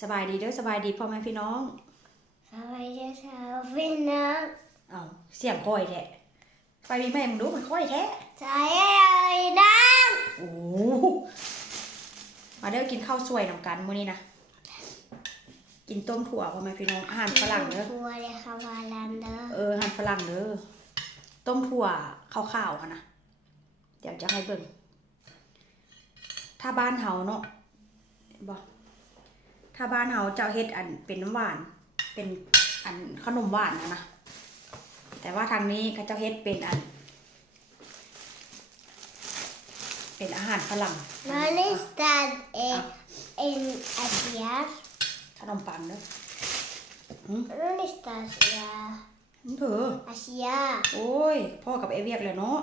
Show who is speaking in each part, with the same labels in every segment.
Speaker 1: สบายดีเด้อสบายดีพ่อแม่พี่น้อง
Speaker 2: สวัสดีค่ะพี่น้อง
Speaker 1: เอาเสียงค่อยแท้ไปมีแม่มึงดูมันค่อยแท้
Speaker 2: ใส่อะไรน้
Speaker 1: โอ้มาเด้อกินข้าวสวยนำกันมื้อนี้นะกินต้มถั่วพ่อแม่พี่น้องอาหารฝรั่งเด้อ
Speaker 2: ทัวเลยค่ะวาลันเดอร์
Speaker 1: เอออาหารฝรั่งเด้อต้มถั่วข้าวๆค่ะนะเดี๋ยวจะให้เบิ่งถ้าบ้านเฮาเนาะบอก ถ้าบ้านเฮาเจ้าเฮ็ดอันเป็นน้ำหวาน เป็นอันขนมหวานนะนะ แต่ว่าทางนี้เขาเจ้าเฮ็ดเป็นอัน เป็นอาหารฝรั่ง
Speaker 2: มาลิสตันเองเอ็นอาเซีย
Speaker 1: ขนมปังเด้อหืม
Speaker 2: มาลิสตันอาเซีย
Speaker 1: หืมเผลอ
Speaker 2: อาเซีย
Speaker 1: โอ้ย พ่อกับเอเวียกเลยเนาะ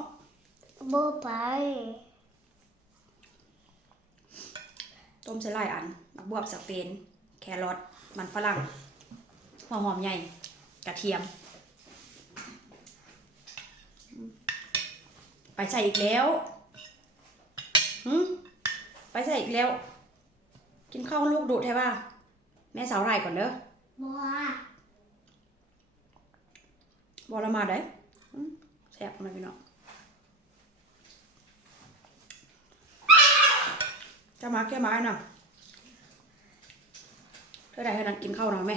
Speaker 2: โบไป
Speaker 1: ต้มใส่หลายอัน มักบวบสเปน แครอทมันฝรั่งหัวหอมใหญ่ กระเทียม ไปใส่อีกแล้วหืมไปใส่อีกแล้ว กินข้าวลูกดุใช่ป่ะแม่สาวไร่ก่อนเด้อ
Speaker 2: บัว
Speaker 1: บอละมาได้แซ่บไหมพี่น้องจะมาแก้ไม้น่ะ เธอได้ให้นังกินข้าวหน่อยไหม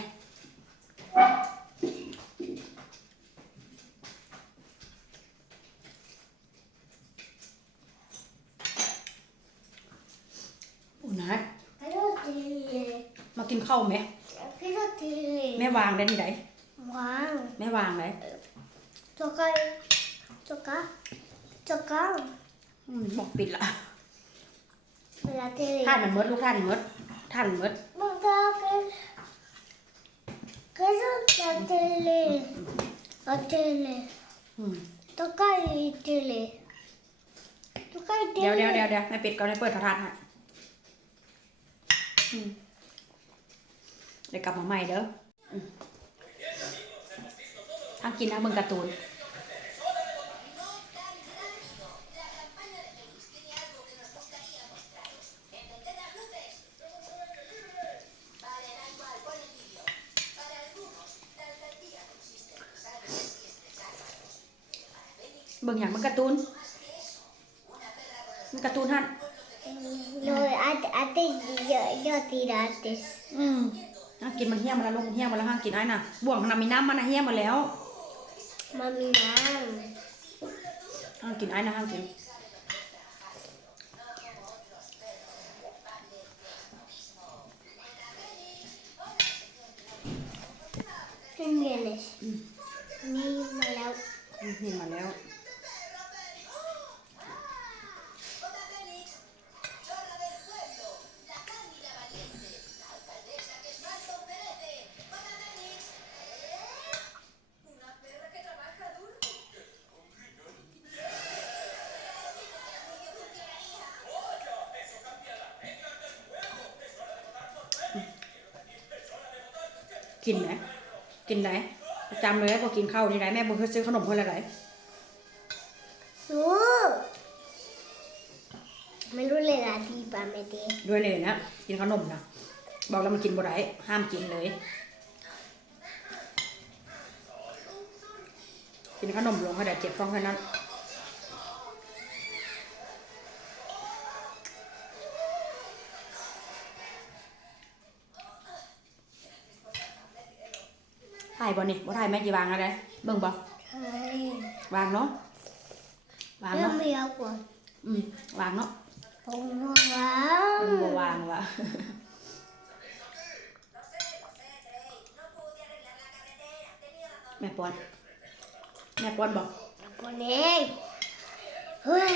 Speaker 1: อุ่นนะ
Speaker 2: พี่รถทีเลย
Speaker 1: มากินข้าวไหม
Speaker 2: พี่รถทีเลย
Speaker 1: แม่วางได้ที่ไหน
Speaker 2: วาง
Speaker 1: แม่วางไหน
Speaker 2: จุกายจุกาจุกา
Speaker 1: อืมบอกปิดละ
Speaker 2: เวลาทีเลย
Speaker 1: ท่านมันมดลูกท่านมันมดท่านมันมด
Speaker 2: มันก็คือคือจะเทเลอะเทเล
Speaker 1: อืม
Speaker 2: ตัวใกล้เทเลตัวใกล้เดี๋
Speaker 1: ยว
Speaker 2: เดี๋
Speaker 1: ยวเดี๋ยวเดี๋ยวแม่ปิดก่อนให้เปิดโทรทัศน์ให้อืมเดี๋ยวกลับมาใหม่เด้ออืมทางกินนะมึงการ์ตูน เบิ่งอย่างมันการ์ตูน มันการ์ตูนฮั่น
Speaker 2: โดยอาจอาจจะเยอะเยอะตีราติส
Speaker 1: อืมห้างกินมันเหี้ยมาแล้วลูกมันเหี้ยมาแล้วห้างกินไอ้น่ะบ่วงมันนะมีน้ำมันนะเหี้ยมาแล้ว
Speaker 2: มามีน้
Speaker 1: ห้างกินไอ้นะห้างกิน กินไหมกินไหนประจำเลยพอกินข้าวนี่ไหนแม่บอกให้ซื้อขนมเพื่ออะไร
Speaker 2: สู้ไม่รู้เลยละที่ปาไม่ดี
Speaker 1: ด้วยเลยนะกินขนมนะบอกแล้วมันกินบ่ได้ห้ามกินเลย กินขนมลงให้ได้เจ็บท้องแค่นั้น ถ่ายบ่นี่บ่ถ่ายแม่จีวางอะไรเบิ่งบ่
Speaker 2: ใช่
Speaker 1: วางเนาะวาง
Speaker 2: เรื่อ
Speaker 1: เนาะ
Speaker 2: งไม่เอากว่า
Speaker 1: อืมวางเนาะ
Speaker 2: ผมว้า
Speaker 1: เอ
Speaker 2: ว
Speaker 1: อบ่วางว่ะแม่ปอนแม่ปอนบอก
Speaker 2: ปนเองเฮ้ย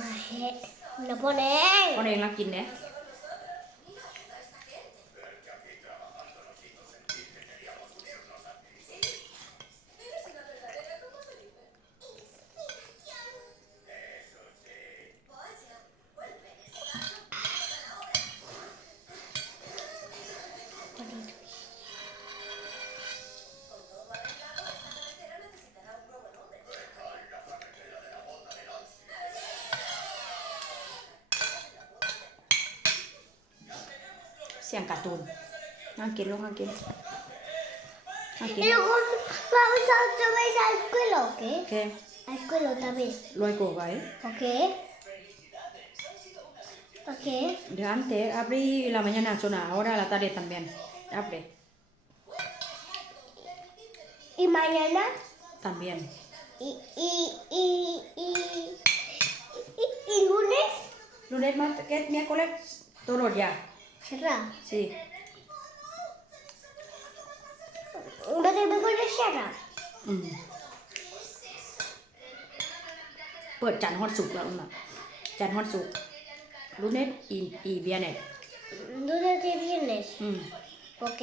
Speaker 2: มาเฮ็ดนะปนเอง
Speaker 1: ปอนเองรักกินเด้
Speaker 2: เเสี
Speaker 1: ยงการ์ตูนนั่งกินลูกนั่งกินนั่งกิน
Speaker 2: Y luego vamos a otra vez a la escuela, ¿ok?
Speaker 1: โอเค
Speaker 2: A la escuela otra vez,
Speaker 1: รวยกว่าไว้
Speaker 2: ¿ok? ¿Ok?
Speaker 1: De antes abrí la mañana zona, ahora la tarde también. Abre
Speaker 2: Y mañana,
Speaker 1: también.
Speaker 2: y, y, y, y, y, y lunes,
Speaker 1: Lunes, martes, miércoles, todos los días.
Speaker 2: Será.
Speaker 1: Sí.
Speaker 2: No te vengo de será.
Speaker 1: อืมเปิดจันทร์ฮอดสุกร์แล้วอุ้มอะจันทร์ฮอดสุกร์ลูเน็ตอีอีเบียเน็ต
Speaker 2: ¿Dónde te vienes?
Speaker 1: อืม
Speaker 2: ¿Ok?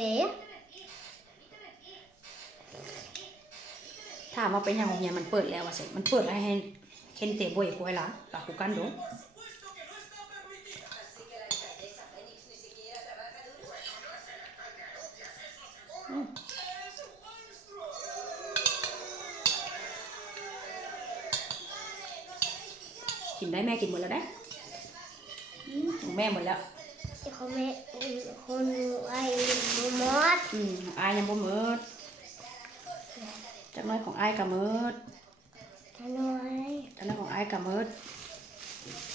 Speaker 1: ถามว่าเป็นยังโรงเรียนมันเปิดแล้วอะเสร็จมันเปิดแล้วให้เคนเตะบวยปวยละปากคุกันดู กินได้แม่กินหมดแล้วได้อืมของแม่หมดแล้ว
Speaker 2: Hijo, me, con, ay, mamá,
Speaker 1: อืมอายยังบ่หมืดจักหน้อยของอายก็หมืด
Speaker 2: ya no hay.
Speaker 1: จักหน้อยของอายก็หมืดอย่าสายอย่าสายอย่าสา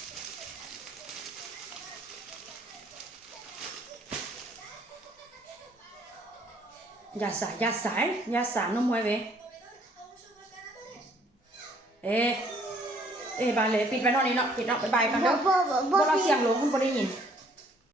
Speaker 1: ยน้องมวยเว้ย เอ๊ะเอ๊ะบายเลยปิดไว้นอกนี้เนาะปิดเนาะบ๊ายบายกันเนาะ
Speaker 2: Bo- bo-
Speaker 1: พวกเรา
Speaker 2: Bobby,
Speaker 1: เสียงหลงมันบ่ได้ยิน